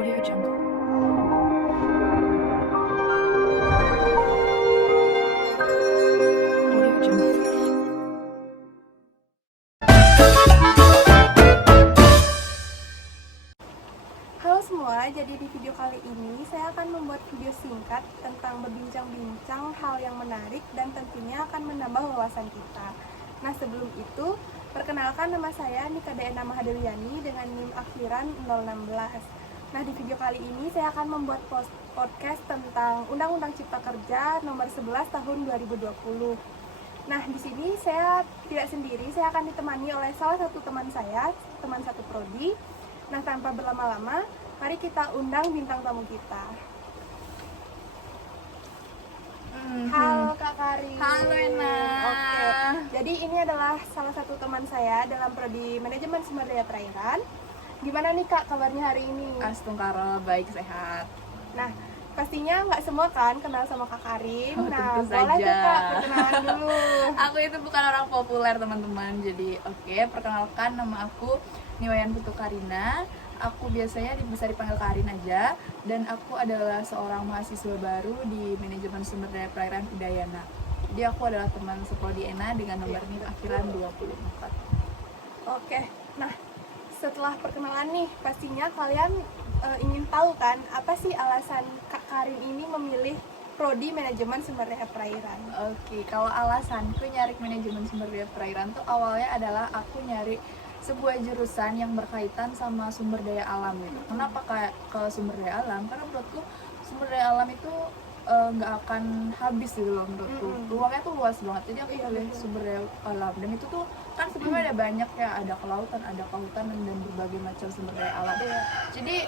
Audio Jungle. Audio Jungle. Halo semua, jadi di video kali ini saya akan membuat video singkat tentang berbincang-bincang hal yang menarik dan tentunya akan menambah wawasan kita. Nah sebelum itu, perkenalkan nama saya Nika Deena Mahadewiani dengan NIM akhiran 016. Nah di video kali ini saya akan membuat podcast tentang Undang-Undang Cipta Kerja nomor 11 tahun 2020. Nah di sini saya tidak sendiri, saya akan ditemani oleh salah satu teman saya, teman satu prodi. Nah, tanpa berlama-lama, mari kita undang bintang tamu kita. Halo Kak Karin. Halo Ena. Oke. Jadi ini adalah salah satu teman saya dalam prodi Manajemen Sumber Daya Perairan. Gimana nih Kak kabarnya hari ini? Astungkaro, baik sehat. Nah, pastinya nggak semua kan kenal sama Kak Karin. Oh, Nah, tentu boleh tuh saja. Kak perkenalan dulu. Aku itu bukan orang populer teman-teman. Jadi perkenalkan nama aku Niwayan Putu Karina. Aku biasanya bisa dipanggil Karin aja. Dan aku adalah seorang mahasiswa baru di Manajemen Sumber Daya Perairan Udayana. Jadi aku adalah teman seprodi Ena dengan nomor NIM akhiran 24. Oke. Nah, setelah perkenalan nih, pastinya kalian ingin tahu kan apa sih alasan Kak Karin ini memilih prodi Manajemen Sumber Daya Perairan? Oke, kalau alasanku nyari manajemen sumber daya perairan tuh awalnya adalah aku nyari sebuah jurusan yang berkaitan sama sumber daya alam gitu. Kenapa kayak ke sumber daya alam? Karena menurutku sumber daya alam itu nggak akan habis gitu loh menurutku. Peluangnya tuh luas banget. Jadi aku pilih sumber daya alam. Dan itu tuh kan sebelumnya ada banyak ya, ada kelautan, ada kehutanan dan berbagai macam sumber daya alam. Jadi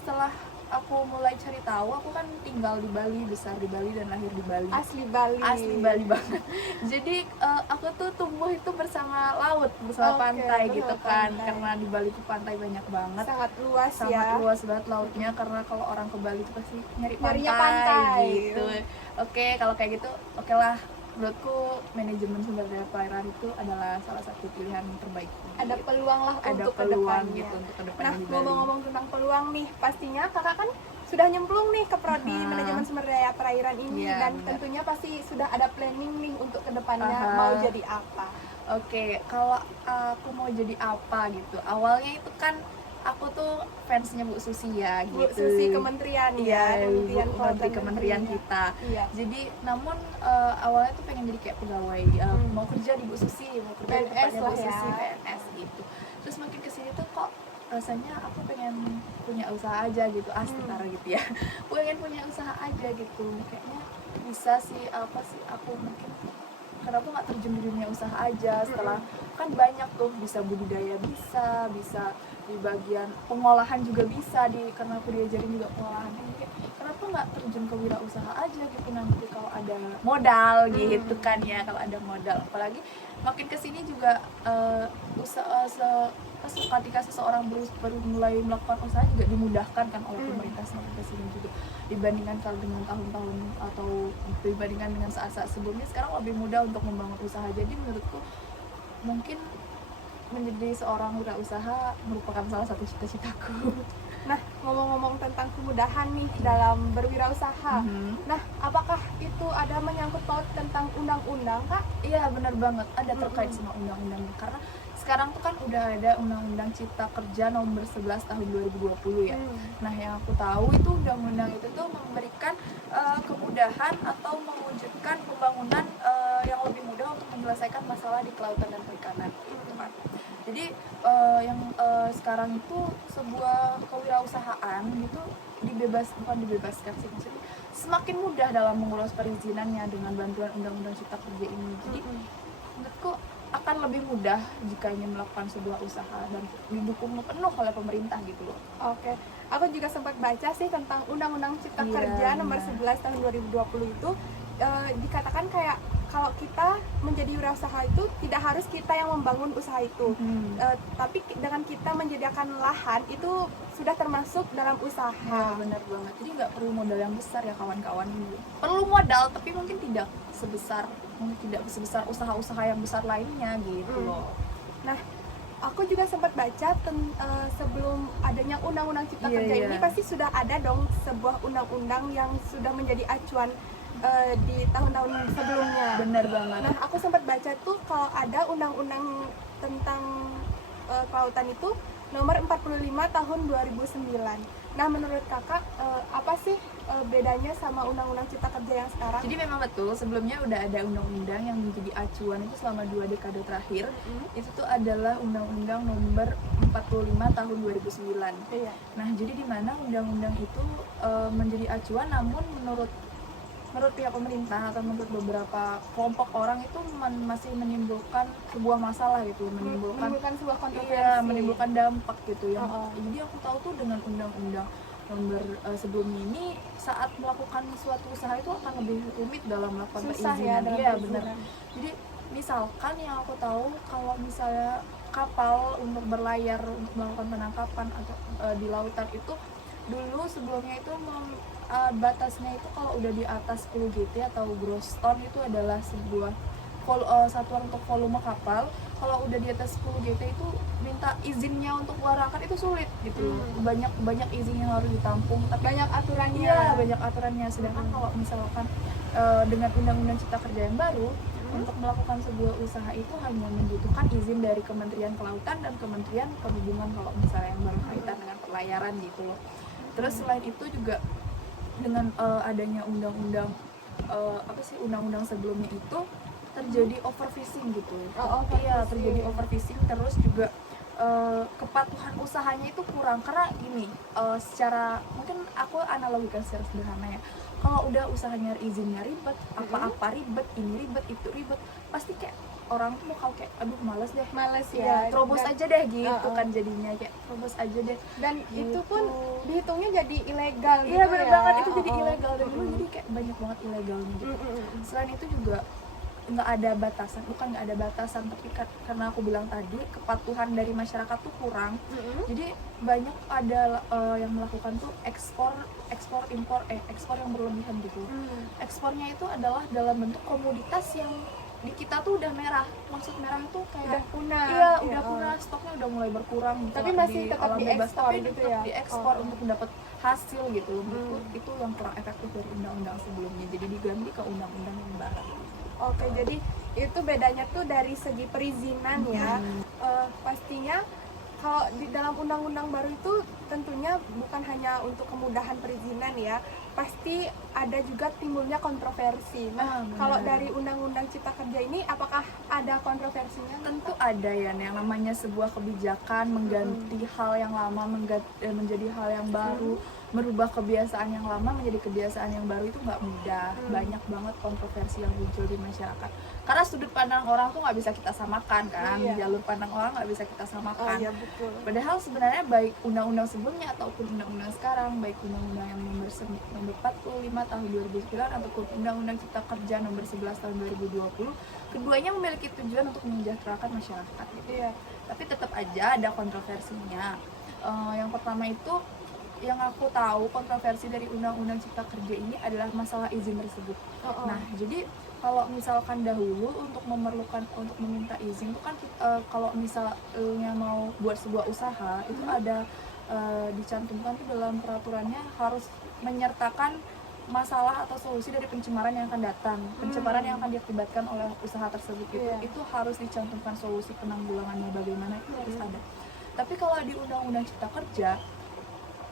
setelah aku mulai cari tahu, aku kan tinggal di Bali, besar di Bali dan lahir di Bali. Asli Bali Banget. Jadi aku tuh tumbuh itu bersama laut, bersama Oke, pantai bersama gitu kan. pantai. Karena di Bali tuh pantai banyak banget. sangat luas Sangat ya. luas banget lautnya, karena kalau orang ke Bali tuh pasti nyari Nyarinya pantai, pantai. gitu. Oke, kalau kayak gitu, oke lah. Menurutku manajemen sumber daya perairan itu adalah salah satu pilihan terbaik. Ada peluang lah Ada untuk peluang kedepannya. gitu untuk kedepannya Nah, di Bali. ngomong-ngomong tentang peluang nih, pastinya kakak kan sudah nyemplung nih ke prodi Aha. Manajemen Sumber Daya Perairan ini Iya, dan benar. tentunya pasti sudah ada planning nih untuk kedepannya Aha. mau jadi apa. Oke, kalau aku mau jadi apa gitu, awalnya itu kan aku tuh fansnya Bu Susi ya gitu. Bu Susi Kementerian ya, Iya, Kementerian Bu Kelautan Menteri dan Kementerian Perikanan. kita. Iya. Jadi namun awalnya tuh pengen jadi kayak pegawai, mau kerja di Bu Susi, mau kerja di PNS tempatnya lah Bu ya. Susi, PNS gitu. Terus makin kesini tuh kok rasanya aku pengen punya usaha aja gitu, setara gitu ya. Pengen punya usaha aja gitu, kayaknya bisa sih, apa sih aku mungkin kenapa nggak terjun di dunia usaha aja, setelah kan banyak tuh, bisa budidaya, bisa di bagian pengolahan juga bisa, karena aku diajarin juga pengolahan ini, kenapa nggak terjun ke wirausaha aja gitu, nanti kalau ada modal gitu kan ya, kalau ada modal. Apalagi makin kesini juga ketika seseorang baru mulai melakukan usaha juga dimudahkan kan oleh pemerintah semakin kesini juga, dibandingkan kalau dengan tahun-tahun atau dibandingkan dengan saat-saat sebelumnya, sekarang lebih mudah untuk membangun usaha. Jadi menurutku mungkin menjadi seorang wirausaha merupakan salah satu cita-citaku. Nah, ngomong-ngomong tentang kemudahan nih dalam berwirausaha. Nah, apakah itu ada menyangkut paut tentang undang-undang, Kak? Iya, benar banget, ada terkait sama undang-undangnya, karena sekarang tuh kan udah ada Undang-Undang Cipta Kerja nomor 11 tahun 2020 ya. Nah, yang aku tahu itu undang-undang itu tuh memberikan kemudahan atau mewujudkan pembangunan yang lebih mudah untuk menyelesaikan masalah di kelautan dan perikanan gitu kan. Jadi yang sekarang itu sebuah kewirausahaan gitu bukan dibebaskan sih, maksudnya semakin mudah dalam mengurus perizinannya dengan bantuan Undang-Undang Cipta Kerja ini. Jadi menurutku akan lebih mudah jika ingin melakukan sebuah usaha dan didukung penuh oleh pemerintah gitu loh. Oke, aku juga sempat baca sih tentang Undang-Undang Cipta Iya, Kerja nomor benar. 11 tahun 2020 itu dikatakan kayak kalau kita menjadi wirausaha itu tidak harus kita yang membangun usaha itu, tapi dengan kita menyediakan lahan itu sudah termasuk dalam usaha. Ya, benar banget. Jadi nggak perlu modal yang besar ya kawan-kawan. Perlu modal tapi mungkin tidak sebesar usaha-usaha yang besar lainnya gitu loh. Nah, aku juga sempat baca sebelum adanya undang-undang cipta Iya, kerja iya. ini pasti sudah ada dong sebuah undang-undang yang sudah menjadi acuan di tahun-tahun sebelumnya. Bener banget. Nah, aku sempat baca tuh kalau ada undang-undang tentang kelautan itu nomor 45 tahun 2009. Nah, menurut kakak apa sih bedanya sama undang-undang cipta kerja yang sekarang? Jadi memang betul, sebelumnya udah ada undang-undang yang menjadi acuan itu selama 2 dekade terakhir. Itu tuh adalah undang-undang nomor 45 tahun 2009. Iya. Nah, jadi di mana undang-undang itu menjadi acuan, namun menurut pihak pemerintah atau menurut beberapa kelompok orang itu masih menimbulkan sebuah masalah gitu, menimbulkan sebuah kontroversi. iya, menimbulkan dampak gitu yang Oh. jadi aku tahu tuh dengan undang-undang nomor sebelumnya ini saat melakukan suatu usaha itu akan lebih rumit dalam melakukan Susah perizinan. ya dalam Iya, perizinan. benar. Jadi misalkan yang aku tahu kalau misalnya kapal untuk berlayar untuk melakukan penangkapan atau di lautan itu dulu sebelumnya itu batasnya itu kalau udah di atas 10 GT atau gross ton itu adalah sebuah satuan untuk volume kapal. Kalau udah di atas 10 GT itu minta izinnya untuk warakan itu sulit gitu. Banyak izin yang harus ditampung, tapi Banyak aturannya. iya, banyak aturannya. Sedangkan kalau misalkan dengan undang-undang cipta kerja yang baru untuk melakukan sebuah usaha itu hanya membutuhkan izin dari Kementerian Kelautan dan Kementerian Perhubungan kalau misalnya yang berkaitan dengan pelayaran gitu loh. Terus selain itu juga dengan adanya undang-undang undang-undang sebelumnya itu terjadi overfishing gitu. Iya, terjadi overfishing, terus juga kepatuhan usahanya itu kurang karena gini, secara mungkin aku analogikan secara sederhana ya. Kalau udah usahanya izinnya ribet, apa-apa ribet, ini ribet, itu ribet, pasti kayak orang tuh bakal kayak aduh males deh. Males Iya, ya. terobos Dan- aja deh gitu kan jadinya kayak terobos aja deh. Dan itu pun Gitu. dihitungnya jadi ilegal gitu Iya, bener ya. banget, itu jadi ilegal dan dulu jadi kayak banyak banget ilegalnya gitu. Selain itu juga nggak ada batasan, bukan nggak ada batasan, tapi karena aku bilang tadi kepatuhan dari masyarakat tuh kurang. Jadi banyak ada yang melakukan tuh ekspor yang berlebihan gitu. Ekspornya itu adalah dalam bentuk komoditas yang di kita tuh udah merah. Maksud merah tuh kayak Udah punah. iya, udah punah, stoknya udah mulai berkurang gitu. Tapi lah masih di tetap alam bebas, diekspor tapi gitu tetap ya? diekspor Oh. untuk mendapat hasil gitu. Itu yang kurang efektif dari undang-undang sebelumnya. Jadi diganti ke undang-undang yang baru. Oke, jadi itu bedanya tuh dari segi perizinan ya. Pastinya kalau di dalam undang-undang baru itu tentunya bukan hanya untuk kemudahan perizinan ya, pasti ada juga timbulnya kontroversi. Nah, benar. kalau dari undang-undang cipta kerja ini apakah ada kontroversinya? Tentu ada ya, yang namanya sebuah kebijakan mengganti hal yang lama menjadi hal yang baru, merubah kebiasaan yang lama menjadi kebiasaan yang baru itu nggak mudah. Banyak banget kontroversi yang muncul di masyarakat karena sudut pandang orang tuh nggak bisa kita samakan kan. Iya. Jalur pandang orang nggak bisa kita samakan. Iya, betul. Padahal sebenarnya baik undang-undang sebelumnya ataupun undang-undang sekarang, baik undang-undang yang nomor 45 tahun 2009 ataupun undang-undang cipta kerja nomor 11 tahun 2020, keduanya memiliki tujuan untuk mensejahterakan masyarakat gitu. Iya. Tapi tetap aja ada kontroversinya. Yang pertama itu yang aku tahu kontroversi dari undang-undang cipta kerja ini adalah masalah izin tersebut. Nah, jadi kalau misalkan dahulu untuk meminta izin itu kan kalau misalnya mau buat sebuah usaha itu ada dicantumkan tuh dalam peraturannya harus menyertakan masalah atau solusi dari pencemaran yang akan datang, pencemaran yang akan diakibatkan oleh usaha tersebut gitu. Iya. Itu harus dicantumkan solusi penanggulangannya bagaimana itu harus ada. Tapi kalau di undang-undang cipta kerja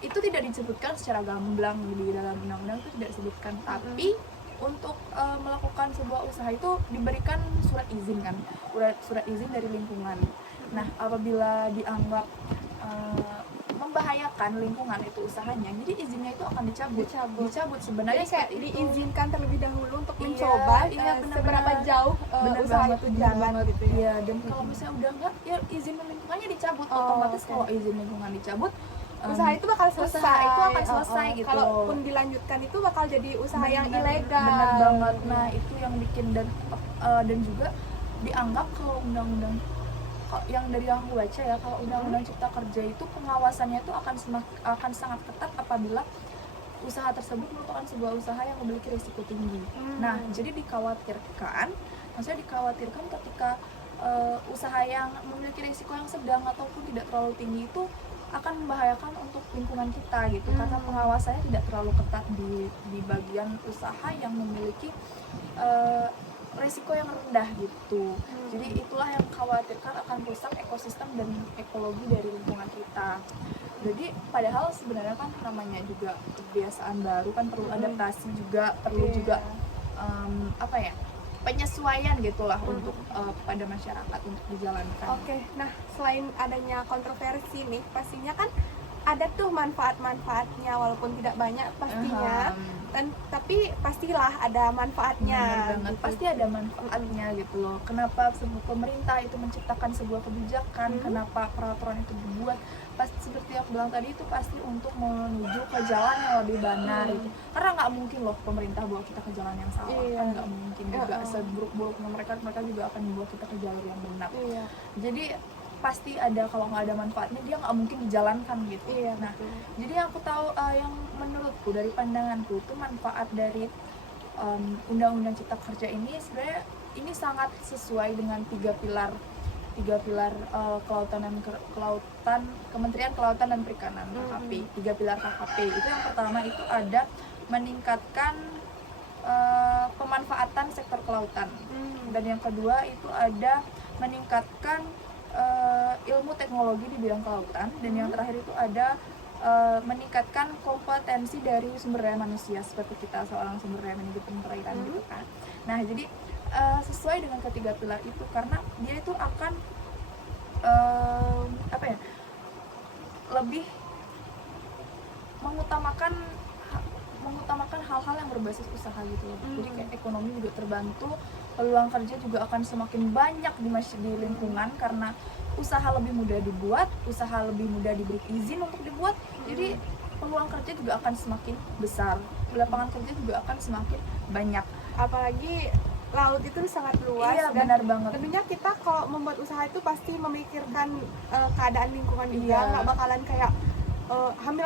itu tidak disebutkan secara gamblang di dalam undang-undang itu tidak disebutkan, tapi untuk melakukan sebuah usaha itu diberikan surat izin kan, surat izin dari lingkungan. Nah, apabila dianggap membahayakan lingkungan itu usahanya, jadi izinnya itu akan dicabut sebenarnya. Jadi kayak seperti itu. diizinkan terlebih dahulu untuk Iya, mencoba iya, benar-benar. seberapa jauh Bener usaha banget, itu bener jalan banget. gitu ya. Iya, dan kalau misalnya udah enggak, ya izin lingkungannya dicabut. Otomatis oke. kalau izin lingkungan dicabut, Usaha itu bakal selesai. usaha itu akan selesai gitu. Kalaupun dilanjutkan itu bakal jadi usaha yang ilegal. Bener banget. Nah, itu yang bikin dan juga dianggap kalau undang-undang yang dari yang aku baca ya, kalau undang-undang cipta kerja itu pengawasannya itu akan sangat ketat apabila usaha tersebut merupakan sebuah usaha yang memiliki risiko tinggi. Nah, jadi dikhawatirkan ketika usaha yang memiliki risiko yang sedang ataupun tidak terlalu tinggi itu akan membahayakan untuk lingkungan kita gitu, karena pengawasannya tidak terlalu ketat di bagian usaha yang memiliki risiko yang rendah gitu. Jadi itulah yang khawatirkan akan rusak ekosistem dan ekologi dari lingkungan kita. Jadi padahal sebenarnya kan namanya juga kebiasaan baru kan perlu adaptasi juga, perlu juga penyesuaian gitulah untuk pada masyarakat untuk dijalankan. Oke, nah selain adanya kontroversi nih, pastinya kan ada tuh manfaat-manfaatnya walaupun tidak banyak pastinya. Tapi pastilah ada manfaatnya. Benar banget, gitu. pasti ada manfaatnya gitu loh. Kenapa sebuah pemerintah itu menciptakan sebuah kebijakan, kenapa peraturan itu dibuat? Pasti seperti yang aku bilang tadi, itu pasti untuk menuju ke jalan yang lebih benar gitu. Karena nggak mungkin loh pemerintah bawa kita ke jalan yang salah, kan nggak mungkin juga. Seburuk-buruknya mereka juga akan membawa kita ke jalur yang benar. Jadi pasti ada, kalau nggak ada manfaatnya dia nggak mungkin dijalankan gitu. Nah, jadi yang aku tahu, yang menurutku dari pandanganku itu manfaat dari Undang-Undang Cipta Kerja ini sebenarnya ini sangat sesuai dengan tiga pilar Kementerian Kelautan dan Perikanan KKP. Tiga pilar KKP itu, yang pertama itu ada meningkatkan pemanfaatan sektor kelautan, dan yang kedua itu ada meningkatkan ilmu teknologi di bidang kelautan, dan yang terakhir itu ada meningkatkan kompetensi dari sumber daya manusia, seperti kita seorang sumber daya manajemen perairan gitu kan. Nah, jadi sesuai dengan ketiga pilar itu, karena dia itu akan lebih mengutamakan hal-hal yang berbasis usaha gitu loh. Jadi kayak ekonomi juga terbantu, peluang kerja juga akan semakin banyak di lingkungan, karena usaha lebih mudah dibuat, usaha lebih mudah diberi izin untuk dibuat. Jadi peluang kerja juga akan semakin besar, lapangan kerja juga akan semakin banyak. Apalagi laut itu sangat luas. Iya, dan benar banget. tentunya kita kalau membuat usaha itu pasti memikirkan keadaan lingkungan juga, nggak bakalan kayak hamil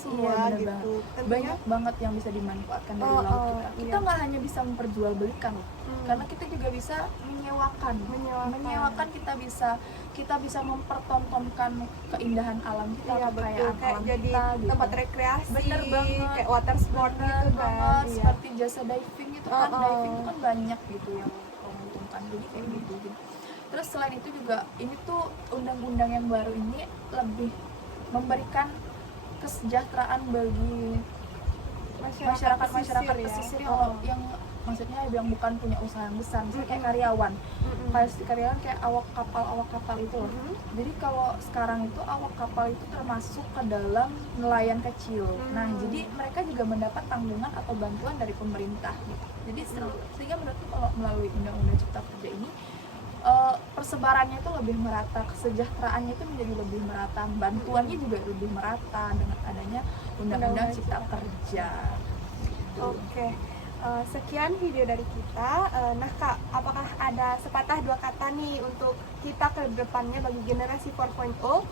semua gitu. Tentunya banyak banget yang bisa dimanfaatkan dari laut kita. Kita nggak hanya bisa memperjualbelikan, karena kita juga bisa menyewakan. Kita bisa mempertontonkan keindahan alam kita, kekayaan kayak alam jadi kita gitu. tempat rekreasi. Bener banget, kayak water sport gitu kan. seperti jasa diving itu kan, diving itu kan banyak gitu yang menguntungkan, jadi kayak gitu. Terus selain itu juga, ini tuh undang-undang yang baru ini lebih memberikan kesejahteraan bagi masyarakat pesisir yang maksudnya yang bukan punya usaha yang besar, misalnya kayak karyawan. Karyawan kayak awak kapal itu loh. Jadi kalau sekarang itu awak kapal itu termasuk ke dalam nelayan kecil. Nah, jadi mereka juga mendapat tanggungan atau bantuan dari pemerintah gitu. Jadi sehingga menurutku kalau melalui Undang-Undang Cipta Kerja ini persebarannya itu lebih merata, kesejahteraannya itu menjadi lebih merata, bantuannya juga lebih merata dengan adanya Undang-Undang Cipta Kerja. Oke. Sekian video dari kita. Nah Kak, apakah ada sepatah dua kata nih untuk kita ke depannya bagi generasi 4.0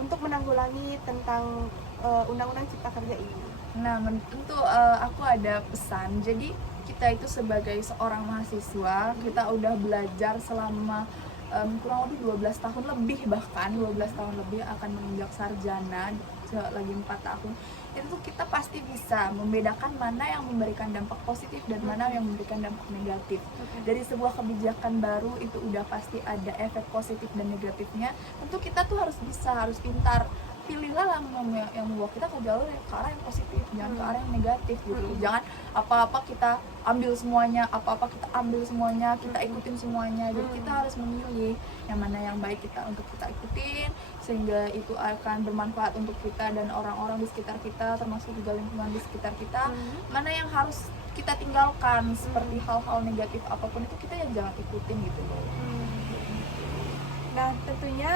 untuk menanggulangi tentang Undang-Undang Cipta Kerja ini? Nah, tentu aku ada pesan. Jadi kita itu sebagai seorang mahasiswa, kita udah belajar selama kurang lebih 12 tahun lebih, bahkan 12 tahun lebih akan menginjak sarjana lagi 4 tahun. Itu kita pasti bisa membedakan mana yang memberikan dampak positif dan mana yang memberikan dampak negatif. Dari sebuah kebijakan baru itu udah pasti ada efek positif dan negatifnya. Tentu kita tuh harus pintar. Pilihlah yang membawa kita ke jalur ke arah yang positif, jangan ke arah yang negatif gitu. Jangan apa-apa kita ambil semuanya, kita ikutin semuanya. Jadi kita harus memilih yang mana yang baik untuk kita ikutin, sehingga itu akan bermanfaat untuk kita dan orang-orang di sekitar kita, termasuk juga lingkungan di sekitar kita. Mana yang harus kita tinggalkan, seperti hal-hal negatif apapun itu kita yang jangan ikutin gitu loh. Nah, tentunya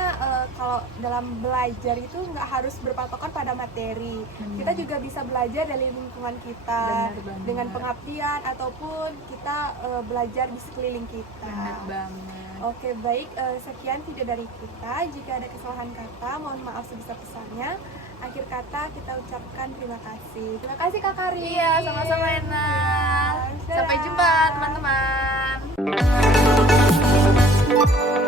kalau dalam belajar itu nggak harus berpatokan pada materi. Kita juga bisa belajar dari lingkungan kita, dengan pengabdian ataupun kita belajar di sekeliling kita. Benar banget. Oke, baik. Sekian video dari kita. Jika ada kesalahan kata, mohon maaf sebesar-besarnya. Akhir kata kita ucapkan terima kasih. Terima kasih Kak Karin. Iya, sama-sama Ena. Sampai jumpa teman-teman. Dadah.